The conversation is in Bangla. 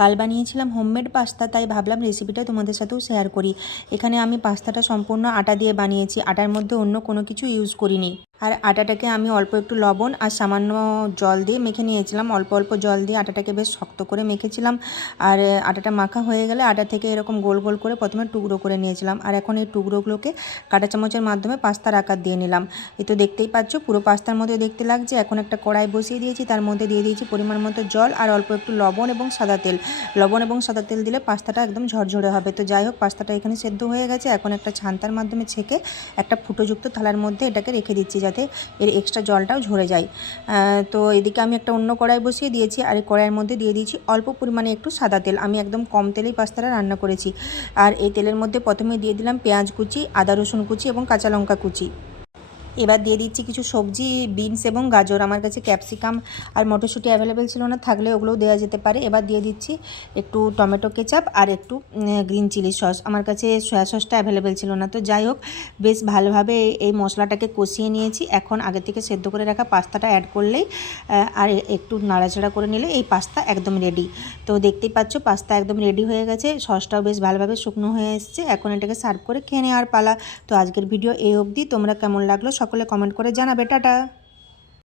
কাল বানিয়েছিলাম হোমমেড পাস্তা, তাই ভাবলাম রেসিপিটা তোমাদের সাথেও শেয়ার করি। এখানে আমি পাস্তাটা সম্পূর্ণ আটা দিয়ে বানিয়েছি, আটার মধ্যে অন্য কোনো কিছু ইউজ করিনি। আর আটাটাকে আমি অল্প একটু লবণ আর সামান্য জল দিয়ে মেখে নিয়েছিলাম। অল্প অল্প জল দিয়ে আটাটাকে বেশ শক্ত করে মেখেছিলাম। আর আটাটা মাখা হয়ে গেলে আটা থেকে এরকম গোল গোল করে প্রথমে টুকরো করে নিয়েছিলাম। আর এখন এই টুকরোগুলোকে কাঁটা চামচের মাধ্যমে পাস্তার আকার দিয়ে নিলাম। এই তো দেখতেই পাচ্ছ পুরো পাস্তার মধ্যে দেখতে লাগছে। এখন একটা কড়াই বসিয়ে দিয়েছি, তার মধ্যে দিয়ে দিয়েছি পরিমাণ মতো জল আর অল্প একটু লবণ এবং সাদা তেল। লবণ এবং সাদা তেল দিলে পাস্তাটা একদম ঝরঝরে হবে। তো যাই হোক, পাস্তাটা এখানে সেদ্ধ হয়ে গেছে। এখন একটা ছান্তার মাধ্যমে ছেঁকে একটা ফুটোযুক্ত থালার মধ্যে এটাকে রেখে দিচ্ছি, যাতে এর এক্সট্রা জলটাও ঝরে যায়। তো এদিকে আমি একটা অন্য কড়াই বসিয়ে দিয়েছি, আর এই কড়াইয়ের মধ্যে দিয়ে দিয়েছি অল্প পরিমাণে একটু সাদা তেল। আমি একদম কম তেলেই পাস্তাটা রান্না করেছি। আর এই তেলের মধ্যে প্রথমে দিয়ে দিলাম পেঁয়াজ কুচি, আদা রসুন কুচি এবং কাঁচা লঙ্কা কুচি। এবার দিয়ে দিচ্ছি কিছু সবজি, বিনস এবং গাজর। আমার কাছে ক্যাপসিকাম আর মটরশুঁটি অ্যাভেলেবেল ছিল না, থাকলে ওগুলোও দেওয়া যেতে পারে। এবার দিয়ে দিচ্ছি একটু টমেটো কেচাপ আর একটু গ্রিন চিলি সস। আমার কাছে সয়া সসটা অ্যাভেলেবেল ছিল না। তো যাই হোক, বেশ ভালোভাবে এই মশলাটাকে কষিয়ে নিয়েছি। এখন আগে থেকে সেদ্ধ করে রাখা পাস্তাটা অ্যাড করলেই আর একটু নাড়াচাড়া করে নিলে এই পাস্তা একদম রেডি। তো দেখতেই পাচ্ছ পাস্তা একদম রেডি হয়ে গেছে, সসটাও বেশ ভালোভাবে শুকনো হয়ে এসছে। এখন এটাকে সার্ভ করে খেয়ে নেওয়ার পালা। তো আজকের ভিডিও এই অবধি। তোমরা কেমন লাগলো সকলে কমেন্ট করে জানাবে। টাটা।